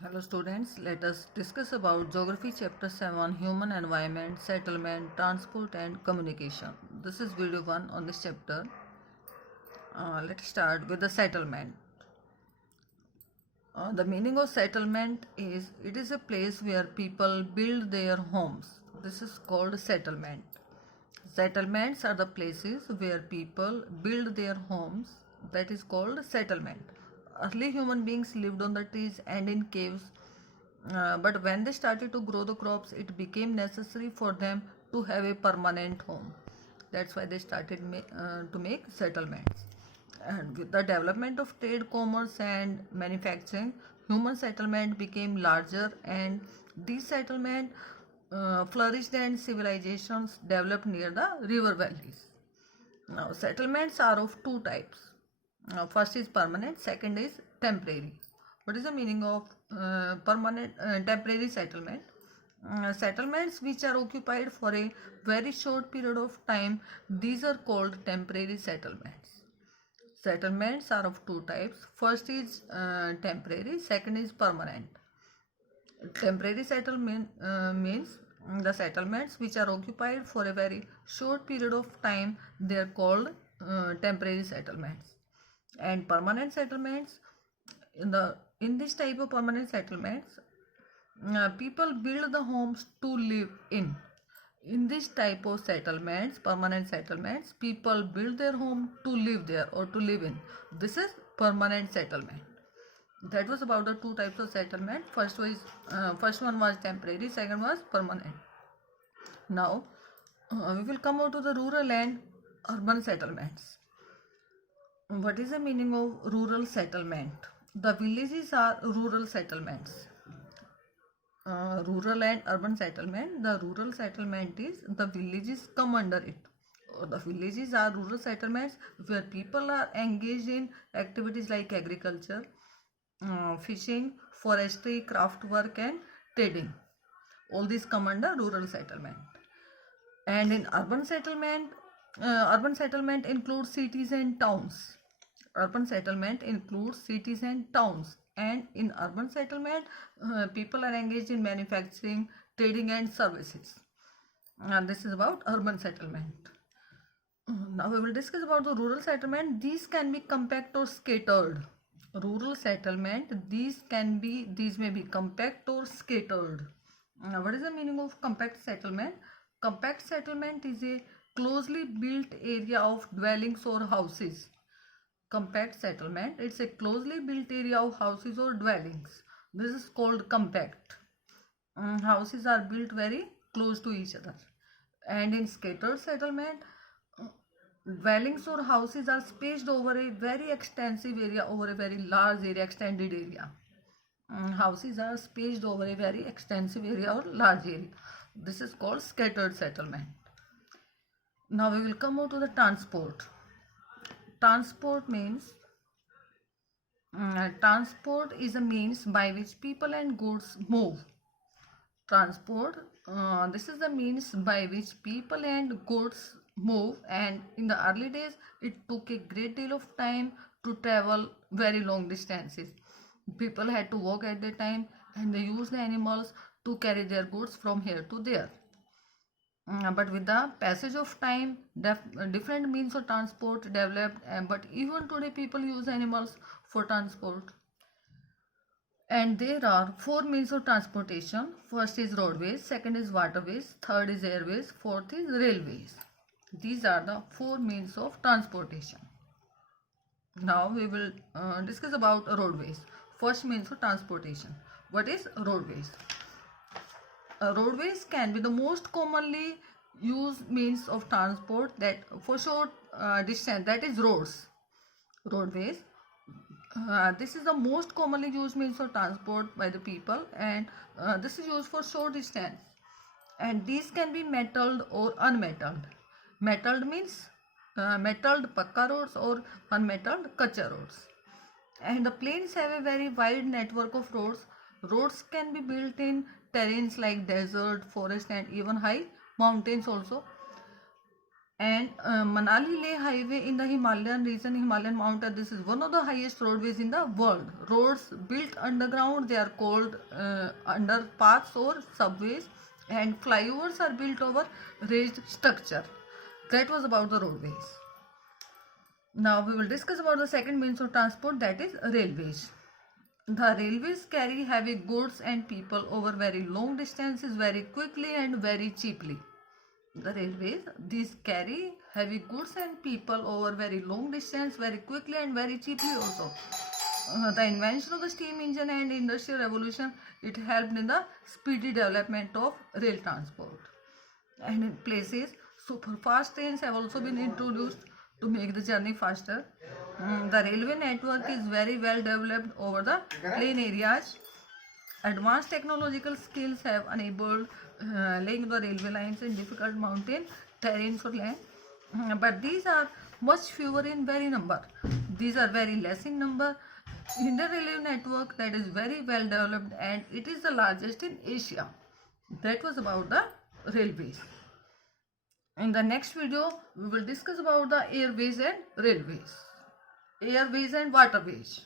Hello students, let us discuss about Geography chapter 7 Human Environment, Settlement, Transport and Communication. This is video 1 on this chapter. Let's start with the settlement. The meaning of settlement is it is a place where people build their homes. This is called settlement. Settlements are the places where people build their homes. That is called settlement. Early human beings lived on the trees and in caves, but when they started to grow the crops, it became necessary for them to have a permanent home. That's why they started to make settlements. And with the development of trade, commerce, and manufacturing, human settlement became larger, and these settlement flourished and civilizations developed near the river valleys. Now, settlements are of two types. First is permanent, second is temporary. What is the meaning of permanent temporary settlement? Settlements which are occupied for a very short period of time, these are called temporary settlements. Settlements are of two types. First is temporary, second is permanent. Temporary settlement means the settlements which are occupied for a very short period of time, they are called temporary settlements. And permanent settlements, in this type of permanent settlements, people build the homes to live in this type of settlements, permanent settlements, people build their home to live there or to live in. This is permanent settlement. That was about the two types of settlement. First one was temporary, second was permanent. Now we will come out to the rural and urban settlements. What is the meaning of rural settlement? The villages are rural settlements. Rural and urban settlement. The rural settlement is the villages come under it. The villages are rural settlements where people are engaged in activities like agriculture, fishing, forestry, craft work, and trading. All these come under rural settlement. And in urban settlement includes cities and towns. Urban settlement includes cities and towns. And in urban settlement, people are engaged in manufacturing, trading, and services. And this is about urban settlement. Now we will discuss about the rural settlement. These can be compact or scattered. Rural settlement, these may be compact or scattered. Now, what is the meaning of compact settlement? Compact settlement is a closely built area of dwellings or houses. Compact settlement, it's a closely built area of houses or dwellings. This is called compact. Houses are built very close to each other. And in scattered settlement, dwellings or houses are spaced over a very extensive area, over a very large area, extended area. Houses are spaced over a very extensive area or large area. This is called scattered settlement. Now we will come out to the transport. Transport means transport is a means by which people and goods move. Transport, this is the means by which people and goods move, and in the early days it took a great deal of time to travel very long distances. People had to walk at the time, and they used the animals to carry their goods from here to there. But with the passage of time, different means of transport developed, but even today people use animals for transport. And there are four means of transportation. First is roadways, second is waterways, third is airways, fourth is railways. These are the four means of transportation. Now we will discuss about roadways. First means of transportation. What is roadways? Roadways can be the most commonly used means of transport that for short distance, that is roads. Roadways, this is the most commonly used means of transport by the people, and this is used for short distance, and these can be metalled or unmetalled. Metalled means metalled pakka roads or unmetalled kacha roads. And the plains have a very wide network of roads. Roads can be built in terrains like desert, forest, and even high mountains also. And Manali Leh highway in the Himalayan region, Himalayan mountain, this is one of the highest roadways in the world. Roads built underground, they are called underpaths or subways, and flyovers are built over raised structure. That was about the roadways. Now we will discuss about the second means of transport, that is railways. The railways carry heavy goods and people over very long distances very quickly and very cheaply. The railways, these carry heavy goods and people over very long distance very quickly and very cheaply also. The invention of the steam engine and industrial revolution, it helped in the speedy development of rail transport. And in places, super fast trains have also been introduced to make the journey faster. The railway network is very well developed over the plain areas. Advanced technological skills have enabled laying the railway lines in difficult mountain terrains or land. But these are much fewer in very number. These are very less in number. Indian railway network, that is very well developed, and it is the largest in Asia. That was about the railways. In the next video, we will discuss about the airways and railways, airways and waterways.